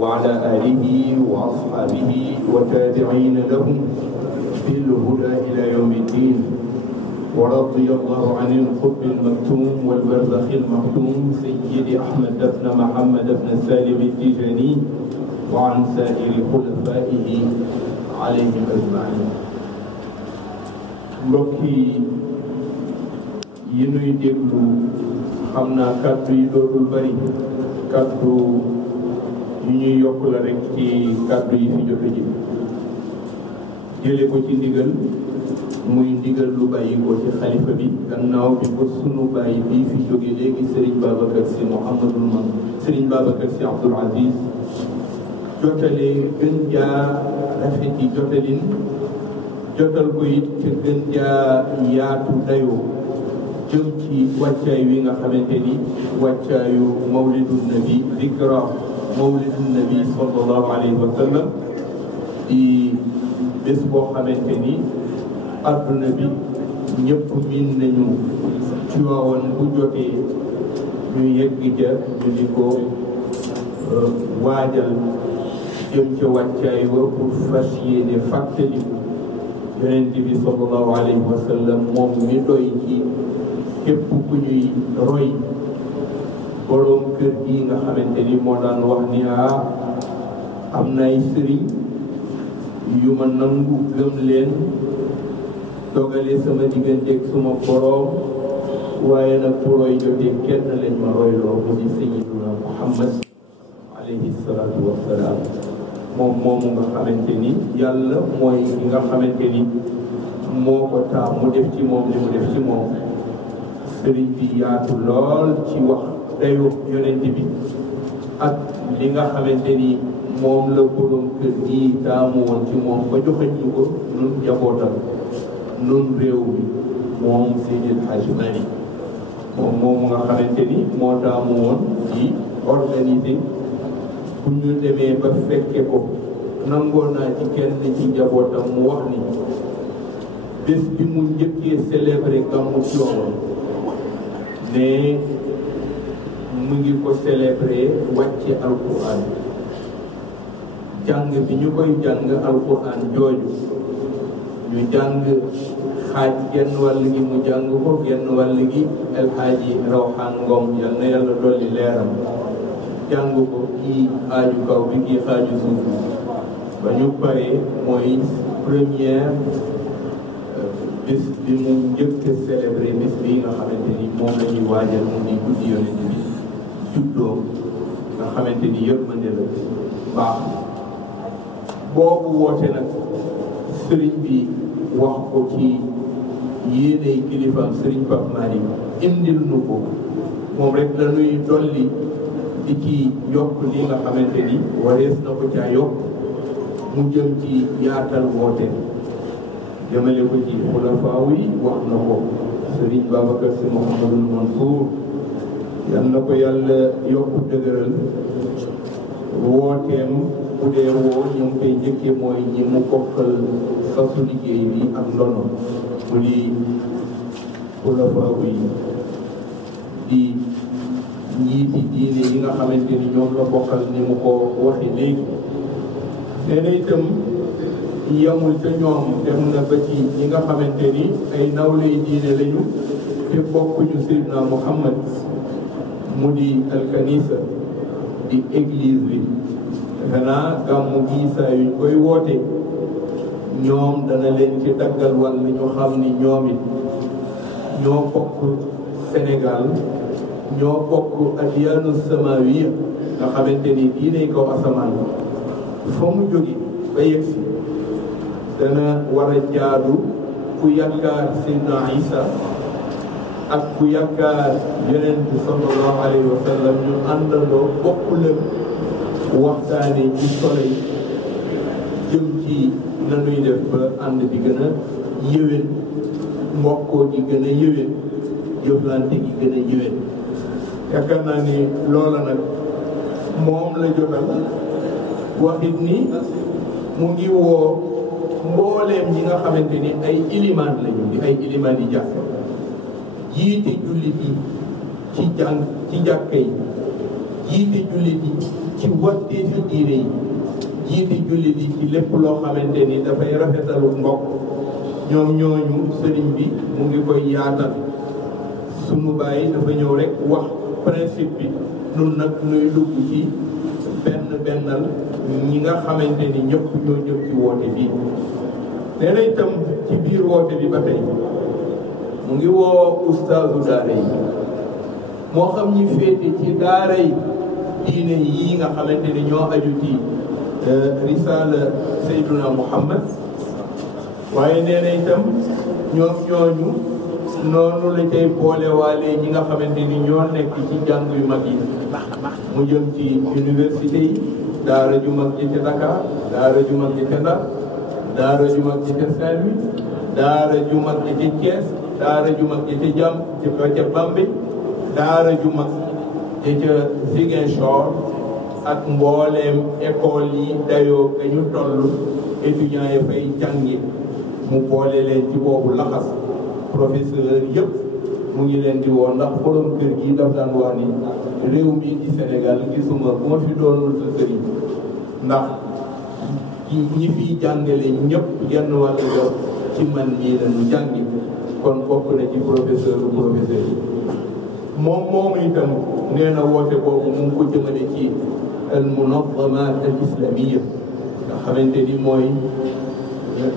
وعلى آله وأصحابه وتابعين لهم بالهدى إلى يوم الدين. ورضي الله عن القطب المكتوم والبرزخ المختوم سيد أحمد بن محمد بن سالم التجاني وعن سائر خلفائه عليهم أجمعين. mbokki yi nuy déglu xam naa kàddu yi dootul bari kàddu yu ñuy yokk la rek ci kàddu yi fi jot a ji jële ko ci ndigal muy ndigal lu bàyyi ko ci xalifa bi gannaaw bi ko sunu bàyyi bii fi jóge léegi Serigne Babacar Sy Mouhamadul Man Serigne Babacar Sy Abdoul Aziz jotale gën jaa rafeti jotalin jotal ko it ca gën jaa yaatu dayoo jëm ci wàccaay wi nga xamante ni wàccaayu mawlidun nabi zikra mawlidun nabi sallallahu alayhi wa sallam di bés boo xamante ni adduna bi ñëpp miin nañu ci waawoon bu jotee ñu yegg ja ñu di ko waajal jëm ca wàccaay wa pour fas yéene fàttaliku yonent bi sallallahu alayhi wa sallam moom mi doy ci képp ku ñuy roy boroom kër gi nga xamante ni moo daan wax ni am na ay sëriñ yu ma nangu gëm leen dogale sama digganteeg suma boroom waaye nag pour roy jotee kenn lañ ma royloo mu di sayyiduna Muhammad alayhi salaatu wassalaam moom moomu nga xamante ni yàlla mooy ki nga xamante ni moo ko taam mu def ci moom li mu def ci moom sëriñ bi yaatu lool ci wax dayu yonent bi ak li nga xamante ni moom la borom kër gi taamu woon ci moom ba joxeñ ñu ko nun jabootal nun réew mi moom Seydil Hadji Malick moom moomu nga xamante ni moo taamu woon ci organiser bu ñu demee ba fekke ko nangoo naa ci kenn ci njabootam mu wax ni bés bi mu njëkkee célébrer gàmmu Tiwaawan ne mu ngi ko célébrer wàcce alquran jàng bi ñu koy jàng alquran jooju ñu jàng xaaj genn wàll gi mu jàng ko genn wàll gi El Hadji Rawhan Ngom yal na yàlla dolli leeram jàng ko kii xaaju kaw bi kii xaaju suuf ba ñu paree mooy première bés bi mu njëkk a célébré bés bi nga xamante ni moom la ñuy waajal mu di guddi yonent bi juddoo nga xamante ni yërmande la baax boobu woote nag sëriñ bi wax ko ci yéeney kilifaam sëriñ Pape Malick indil nu ko moom rek la nuy dolli di ci yokk li nga xamante ni warees na ko caa yokk mu jëm ci yaatal woote jëmale ko ci xulafaaw yi wax na ko Serigne Babacar Sy Mouhamadul Mansour yal na ko yàlla yokk dëgëral wooteem bu dee woo ñu ngi koy njëkkee mooy ñi mu bokkal fasu liggéey bi ak ndono mu di xulafaaw yi di njiiti diine yi nga xamante ni ñoom la bokkal ni mu ko waxe léegi nee na itam yamul ca ñoom dem na ba ci ñi nga xamante ni ay nawley diine lañu te bokkuñu Seydina Muhammad mu di alkanisa di église bi xanaa gàmmu gi saa yuñ koy woote ñoom dana leen ci daggal wàll ñu xam ni ñoom it ñoo bokk Sénégal ñoo bokk adiyaanu samawiya nga xamante ni diine kaw asamaan fa mu jóge ba yegsi dana war a jaadu ku yaakaar Seydina Isa ak ku yaakaar yonent bi sallallahu alayhi wa sallam ñu àndandoo bokk leen waxtaane ci soleil jëm ci nanuy def ba ànd bi gën a yéwén mbokkoo gi gën a yéwén jëflante gi gën a yéwén yaakaar naa ni loola nag moom la jotal waxit ni mu ngi woo mbooleem ñi nga xamante ni ay ilimaan lañu di ay ilimaan yi jàkk jiite jullit yi ci jàkka yi jiite jullit yi ci wattee fi diine yi jiite jullit yi ci lépp loo xamante ni dafay rafetalu mbokk ñoom ñooñu sëriñ bi mu ngi koy yaatal sunu bàyyi dafa ñëw rek wax principe bi nun nag nuy dugg ci bennal ñi nga xamante ni ñëpp ñoo ñëw ci woote bii nee na itam ci biir woote bi ba tey mu ngi woo ustaasu daara yi moo xam ñi féete ci daara yi diine yii nga xamante ni ñoo aju ci risala Seyduna Muhammad waaye nee na itam ñoom ñooñu noonu la cay boole waale ñi nga xamante ni ñoo nekk ci jàng yu mag yi mu jëm ci université yi daara ju mag ji ca Dakar daara ju mag ji ca Ndar daara ju mag ji ca Saint-Louis daara ju mag ji ca Thiès daara ju mag ji ca Bambey daara ju mag ji ca Ziguinchor ak mbooleem école yi dayoo ga ñu toll étudiants yi fay jàngi mu boole leen ci boobu laxas professeur yëpp mu ngi leen di woo ndax borom kër gi daf daan wax ni réew mi di Sénégal gisuma bu ma fi doonul sa sëriñ ndax ñi fiy jàngale ñëpp genn wàllu jox ci man mii lañu jàngi kon bokk na ci professeur yi moom moomu itam nee na woote boobu mu ngi ko jëmale ci al munazzamat al islamiyya nga xamante ni mooy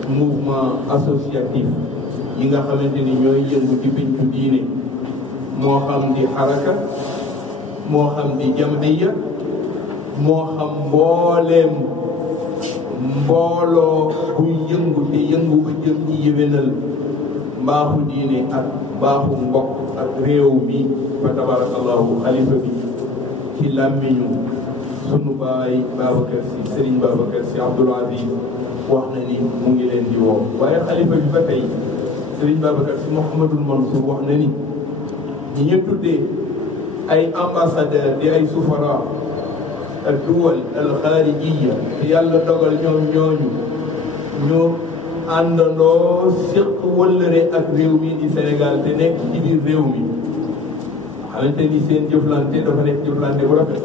mouvement associatif yi nga xamante ni ñooy yëngu ci pincu diine moo xam di xaraka moo xam di jamhiya moo xam mbooleem mbooloo buy yëngu te yëngu ba jëm ci yéwénal mbaaxu diine ak mbaaxu mbokk ak réew mi fa tabarakallahu xalifa bi ci làmmiñu sunu baay Babacar Sy Serigne Babacar Sy Abdoul Aziz wax na ni mu ngi leen di woo waaye xalifa bi ba tey Serigne Babacar Sy Mouhamadul Mansour wax na ni ñi ñu tuddee ay ambassadeur di ay sufara ak duwal al xaarijiya te yàlla dogal ñoom ñooñu ñu àndandoo séq wëllëre ak réew mi di Sénégal te nekk ci biir réew mi xamante ni seen jëflante dafa nekk jëflante bu rafet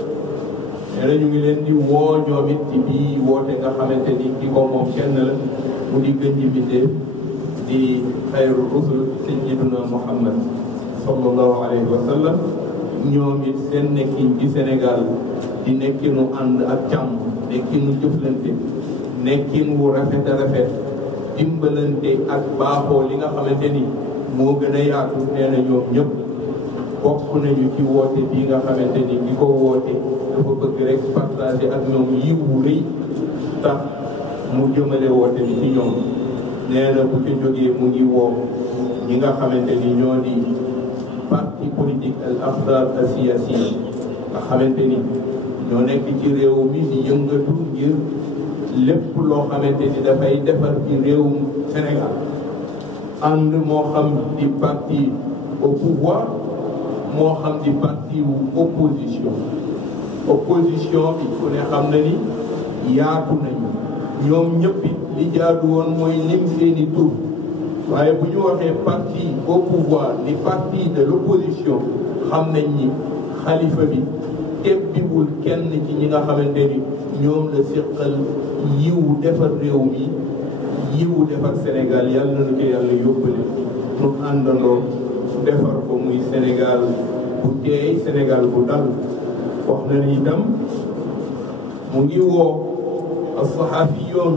nee na ñu ngi leen di woo ñoom it ci bii woote nga xamante ni ki ko moom kenn la mu di gën ji bindee di xayru rusul sayyiduna Muhammad sallallahu alayhi wa sallam ñoom it seen nekkin ci Sénégal di nekkinu ànd ak càmm nekkinu jëflante nekkin wu rafet a rafet dimbalante ak baaxoo li nga xamante ni moo gën a yaatu nee na ñoom ñëpp bokk nañu ci woote bii nga xamante ni ki ko woote dafa bëgg rek partager ak ñoom yiw wu rëy tax mu jëmale woote bi ci ñoom nee na bu ci jógee mu ngi woo ñi nga xamante ni ñoo di parti politique al axdar al siyasiya nga xamante ni ñoo nekk ci réew mi di yëngatu ngir lépp loo xamante ni dafay defar ci réewum Sénégal ànd moo xam di parti au pouvoir moo xam di parti wu opposition bi ku ne xam na ni yaatu nañu ñoom ñëpp li jaadu woon mooy lim seeni tur waaye bu ñu waxee parti au pouvoir di parti de l'opposition xam nañ ni xalifa bi tebbiwul kenn ci ñi nga xamante ni ñoom la siqal yiwu defar réew mi yiwu defar Sénégal yàlla na ko yàlla yóbbale nu àndandoo defar ko muy Sénégal bu teey Sénégal bu dal wax na ni itam mu ngi woo as-sahafiyoon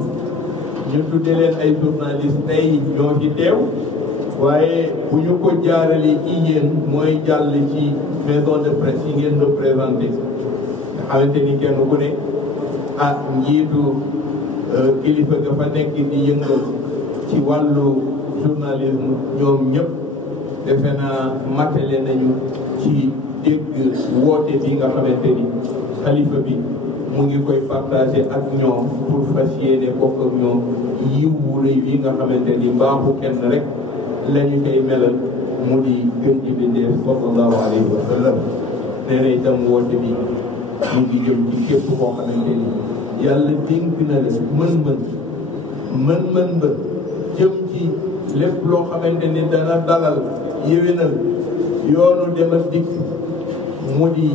ñu tudde leen ay journaliste tey ñoo fi teew waaye bu ñu ko jaarale ci yéen mooy jàll ci maison de presse yi ngeen représenté nga xamante ni kenn ku ne njiitu kilifa ga fa nekk di yëngal ci wàllu journalisme ñoom ñëpp defe naa matale nañu ci dégg woote bi nga xamante ni xalifa bi mu ngi koy partagé ak ñoom pour fas yéene bokk ak ñoom yiw wu rëy bi nga xamante ni mbaaxu kenn rek lañu koy melal mu di gën ci bindee sallallahu alayhi wa sallam nee na itam woote bi mu ngi jëm ci képp koo xamante ni yàlla dénk na la mën ba jëm ci lépp loo xamante ni dana dalal yéwénal yoonu dem ak dikk mu di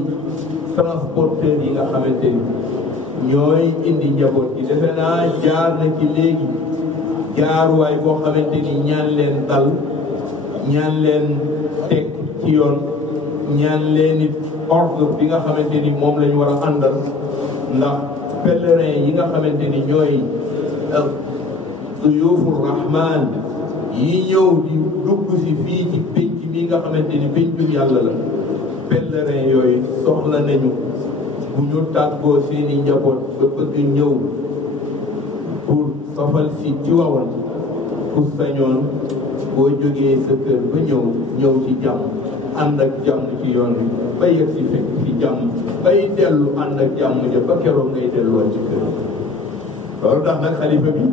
transporteurs yi nga xamante ni ñooy indi njaboot gi defe naa jaar na ci léegi jaaruwaay boo xamante ni ñaan leen dal ñaan leen teg ci yoon ñaan leen it ordre bi nga xamante ni moom la ñu war a àndal ndax pèlerin yi nga xamante ni ñooy duyufur rahman yi ñëw di dugg si fii ci pénc mi nga xamante ni péncum yàlla la pèlerin yooyu soxla nañu bu ñu tàggoo seeni njaboot ba bëgg ñëw pour safal si ci wawan ku sañoon boo jógee sa kër ba ñëw ci jàmm ànd ak jàmm ci yoon bi ba yegg si fekk ci jàmm bay dellu ànd ak jàmm ja ba keroog ngay delluwaat ci kër loolu tax nag xalifa bi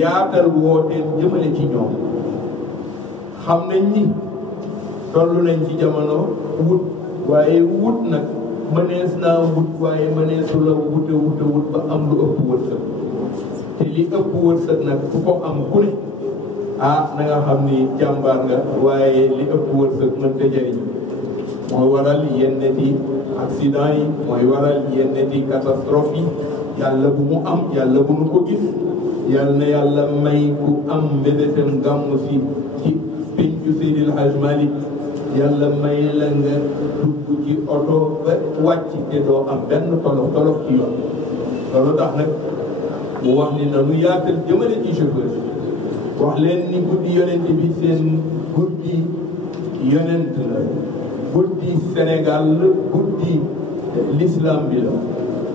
yaatal wooteel jëmale ci ñoom xam nañ ni toll nañ ci jamono wut waaye wut nag mënees naa wut waaye mëneesu la wut ba am lu ëpp wërsëg te li ëpp wërsëg nag ku ko am ku ne na nga xam ni jàmbaar nga waaye li ëpp wërsëg mënta jëriñ mooy waral yenn ti accident yi mooy waral yenn ti catastrophe yi yàlla bu mu am yàlla bu nu ko gis yàlla na yàlla may ku am mbébétam gàmmu si ci péncu Seydil Hadj Malick yàlla may la nga dugg ci oto ba wàcc te doo am benn tolof ci yoon loolu tax nag mu wax ni na nu yaatal jëmale ci chauffeur wax leen ni guddi yonent bi seen guddi yonent la guddi Sénégal la guddi l'islam bi la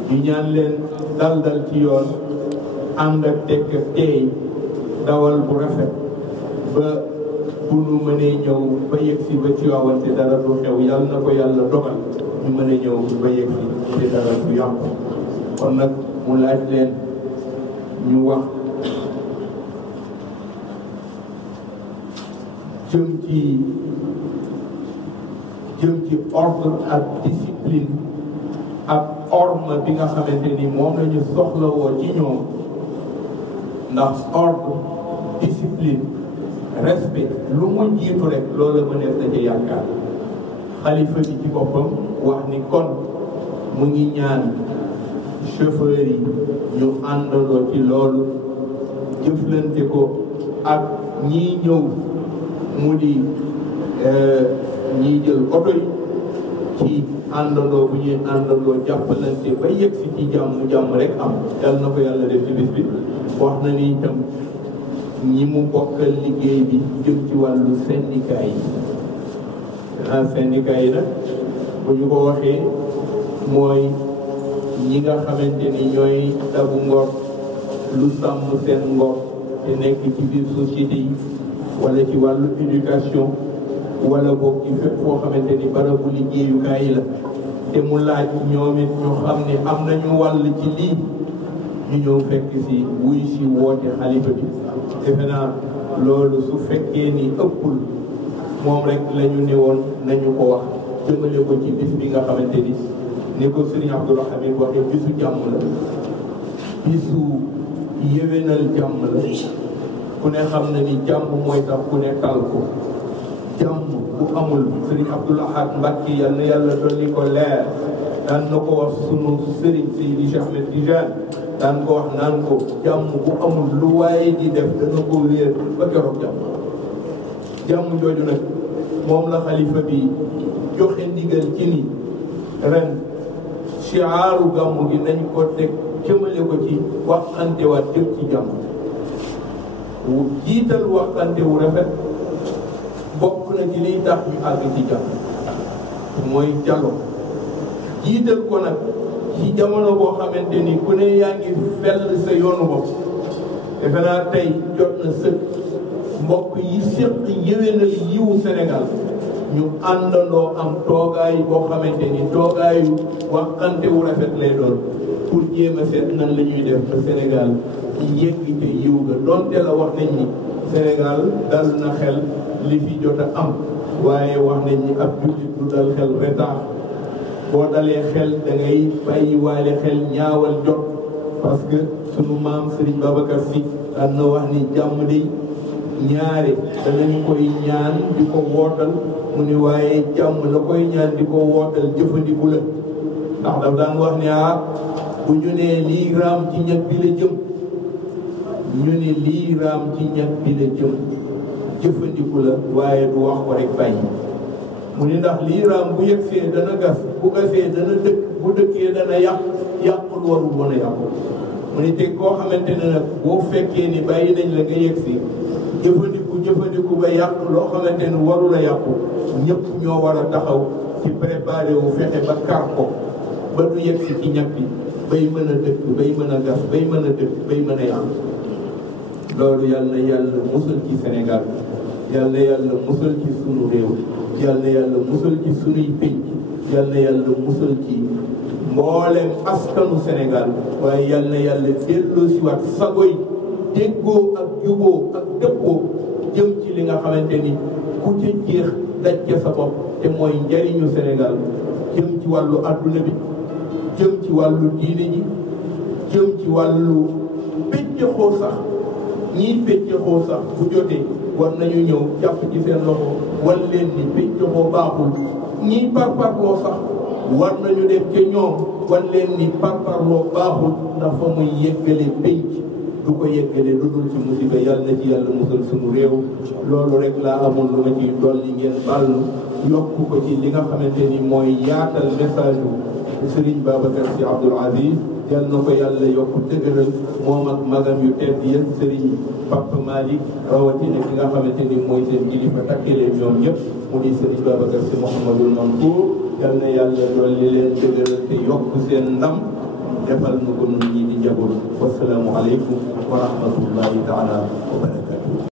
ñu ñaan leen dal ci yoon ànd ak tekk teey dawal bu rafet ba bu nu mënee ñëw ba yegg si ba ci waawante dara du xew yàlla na ko yàlla dogal ñu mën a ñëw ba yegg si te dara du yàqu kon nag mu laaj leen ñu wax jëm ci ordre ak discipline ak orme bi nga xamante ni moom la ñu soxlawoo ci ñoom ndax ordre discipline respect lu mu jiitu rek loolu mënees na ci yaakaar xalifa bi ci boppam wax ni kon mu ngi ñaan chauffeur yi ñu àndandoo ci loolu jëflante ko ak ñii ñëw mu di ñiy jël oto yi ci àndandoo bu ñuy àndandoo jàppalante ba yegg si ci jàmm rek am yàlla na ko yàlla def ci bis bi wax na ni itam ñi mu bokkal liggéey bi jëm ci wàllu syndicat yi syndicat yi nag bu ñu ko waxee mooy ñi nga xamante ni ñooy dabu ngor lu sàmm seen ngor te nekk ci biir société yi wala ci wàllu éducation wala boog ci fépp foo xamante ni barabu liggéeyukaay la te mu laaj ñoom it ñu xam ne am nañu wàll ci lii ñu ñëw fekk si wuy si woote xalifa bi defe naa loolu su fekkee ni ëppul moom rek la ñu ne woon nañu ko wax jëmale ko ci bis bi nga xamante ni ko Serigne Abdoul Hamid waxee bisu jàmm la bisu yéwénal jàmm la ku ne xam na ni jàmm mooy tax ku ne tal ko jàmm bu amul Serigne Abdoul Ahad Mbacké yal na yàlla dolli ko leer daan na ko wax sunu Serigne Seydi Cheikh Ahmed Tidiane daan ko wax naan ko jàmm bu amul lu waaye di def dana ko wéer ba keroog jàmm jooju nag moom la xalifa bi joxe ndigal ci ni ren chiaaru gàmmu gi nañ ko teg jëmale ko ci waxante waat jëm ci jàmm jiital waxante wu rafet bokk na ci liy tax ñu àgg ci jàmm mooy dialogue jiital ko nag ci jamono boo xamante ni ku ne yaa ngi fell sa yoonu bopp defe naa tey jot na sëkk mbokk yi séq yéwénal yiwu Sénégal ñu àndandoo am toogaay boo xamante ni toogaayu waxante wu rafet lay doon pour jéem a seet nan la ñuy def ba Sénégal yegg te yiw ga doonte la wax nañ ni Sénégal dal na xel li fi jot a am waaye wax nañ ni ab jullit du dal xel retard boo dalee xel da ngay bàyyi waale xel ñaawal jot parce que sunu maam Serigne Babacar Sy daan na wax ni jàmm day ñaare danañu koy ñaan di ko wootal mu ne waaye jàmm la koy ñaan di ko wootal jëfandiku la ndax daf daan wax ne bu ñu nee lii raam ci ñag bi la jëm ñu ne lii raam ci ñag bi la jëm jëfandiku la waaye du wax ko rek bàyyi mu ni ndax lii raam bu yegsee dana gas bu gasee dana dëkk bu dëkkee dana yàqul warul woon a yàqu mu ni te koo xamante ne nag boo fekkee ni bàyyi nañ la nga yegsi jëfandiku ba yàq loo xamante ne warul a yàqu ñëpp ñoo war a taxaw ci préparé wu fexe ba kar ko ba du yegsi ci ñag bi bay mën a dëkk bay mën a gas bay mën a dëkk bay mën a yàq loolu yàlla na yàlla musal ci Sénégal yàlla na yàlla musal ci sunu réew yàlla na yàlla musal ci sunuy pénc yàlla na yàlla musal ci mboolem askanu Sénégal waaye yàlla na yàlla delloo si waat sagoy déggoo ak juboo ak dëppoo jëm ci li nga xamante ni ku ca jeex daj ca sa bopp te mooy njariñu Sénégal jëm ci wàllu adduna bi jëm ci wàllu diine ji jëm ci wàllu péccëxoo sax ñii péccëxoo sax bu jotee war nañu ñëw jàpp ci seen loxo wan leen ni péccëxoo baaxul ñii parparloo sax war nañu def ca ñoom wan leen ni parparloo baaxul ndax fa muy yeggale pénc du ko yeggale lu dul ci musiba yàlla na ci yàlla musal sunu réew loolu rek laa amul lu ma ciy dolli ngeen bàll yokk ko ci li nga xamante ni mooy yaatal message bu Serigne Babacar Sy Abdoul Aziz yàlla na ko yàlla yokk dëgëral moom ak magam yu tedd ya Serigne Papa Malick rawatina ki nga xamante ni mooy seen kilifa takkeleen ñoom ñëpp mu di Serigne Babacar Sy Mouhamadoul Mansour yàlla na yàlla dolli leen dëgëral te yokk seen ndam defal nu ko nun ñi di njaboot wasalaamu aleykum wa rahmatullahi taala wa barakatu